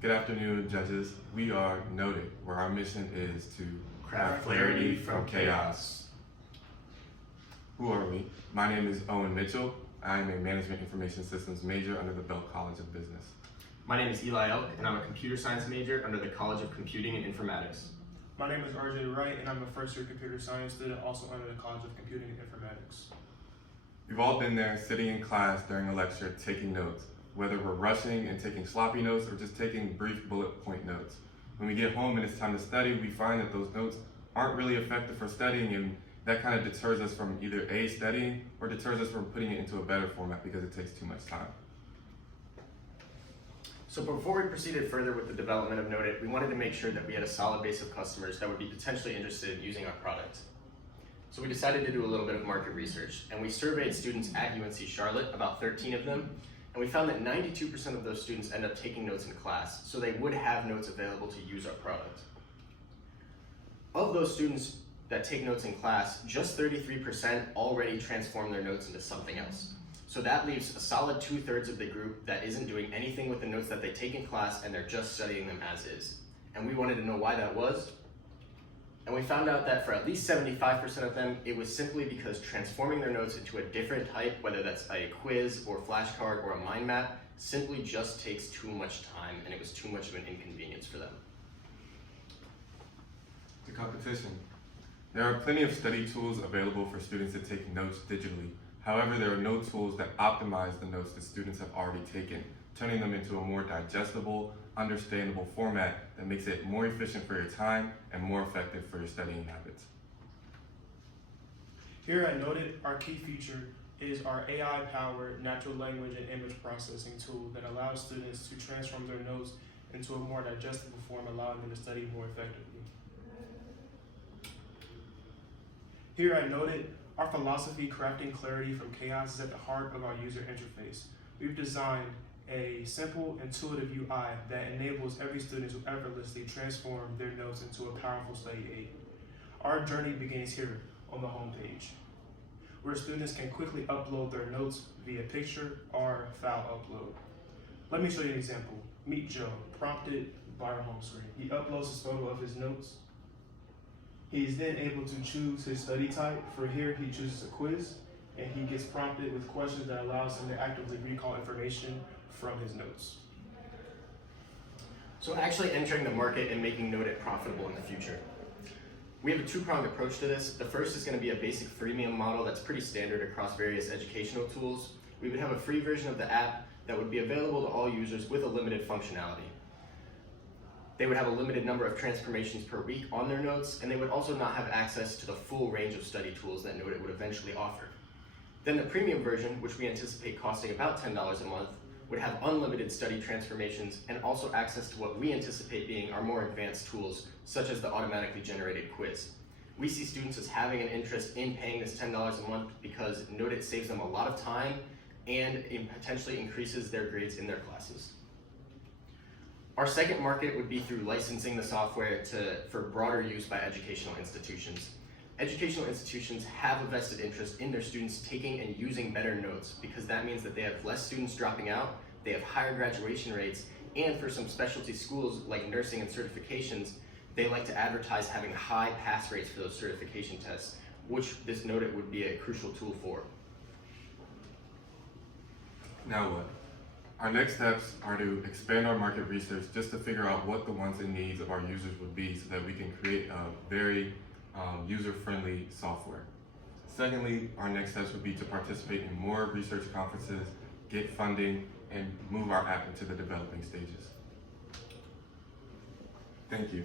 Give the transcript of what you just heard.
Good afternoon, judges. We are NoteIT, where our mission is to Craft clarity from chaos. Who are we? My name is Owen Mitchell. I am a Management Information Systems major under the Bell College of Business. My name is Eli Elk, and I'm a computer science major under the College of Computing and Informatics. My name is RJ Wright, and I'm a first-year computer science student also under the College of Computing and Informatics. You've all been there sitting in class during a lecture taking notes, whether we're rushing and taking sloppy notes or just taking brief bullet point notes. When we get home and it's time to study, we find that those notes aren't really effective for studying, and that kind of deters us from either A, studying, or deters us from putting it into a better format because it takes too much time. So before we proceeded further with the development of NoteIT, we wanted to make sure that we had a solid base of customers that would be potentially interested in using our product. So we decided to do a little bit of market research, and we surveyed students at UNC Charlotte, about 13 of them, and we found that 92% of those students end up taking notes in class, so they would have notes available to use our product. Of those students that take notes in class, just 33% already transform their notes into something else. So that leaves a solid 2/3 of the group that isn't doing anything with the notes that they take in class, and they're just studying them as is. And we wanted to know why that was. And we found out that for at least 75% of them, it was simply because transforming their notes into a different type, whether that's a quiz or flashcard or a mind map, simply just takes too much time, and it was too much of an inconvenience for them. The competition. There are plenty of study tools available for students to take notes digitally. However, there are no tools that optimize the notes that students have already taken, turning them into a more digestible, understandable format that makes it more efficient for your time and more effective for your studying habits. Here at NoteIT, our key feature is our AI-powered natural language and image processing tool that allows students to transform their notes into a more digestible form, allowing them to study more effectively. Here at NoteIT, our philosophy, crafting clarity from chaos, is at the heart of our user interface. We've designed a simple, intuitive UI that enables every student to effortlessly transform their notes into a powerful study aid. Our journey begins here on the homepage, where students can quickly upload their notes via picture or file upload. Let me show you an example. Meet Joe, prompted by our home screen. He uploads a photo of his notes. He is then able to choose his study type. For here, he chooses a quiz, and he gets prompted with questions that allows him to actively recall information from his notes. So actually entering the market and making NoteIT profitable in the future. We have a two-pronged approach to this. The first is going to be a basic freemium model that's pretty standard across various educational tools. We would have a free version of the app that would be available to all users with a limited functionality. They would have a limited number of transformations per week on their notes, and they would also not have access to the full range of study tools that NoteIT would eventually offer. Then the premium version, which we anticipate costing about $10 a month, would have unlimited study transformations and also access to what we anticipate being our more advanced tools, such as the automatically generated quiz. We see students as having an interest in paying this $10 a month because NoteIT saves them a lot of time and it potentially increases their grades in their classes. Our second market would be through licensing the software for broader use by educational institutions. Educational institutions have a vested interest in their students taking and using better notes because that means that they have less students dropping out, they have higher graduation rates, and for some specialty schools like nursing and certifications, they like to advertise having high pass rates for those certification tests, which this NoteIT would be a crucial tool for. Now what? Our next steps are to expand our market research just to figure out what the wants and needs of our users would be so that we can create a very user-friendly software. Secondly, our next steps would be to participate in more research conferences, get funding, and move our app into the developing stages. Thank you.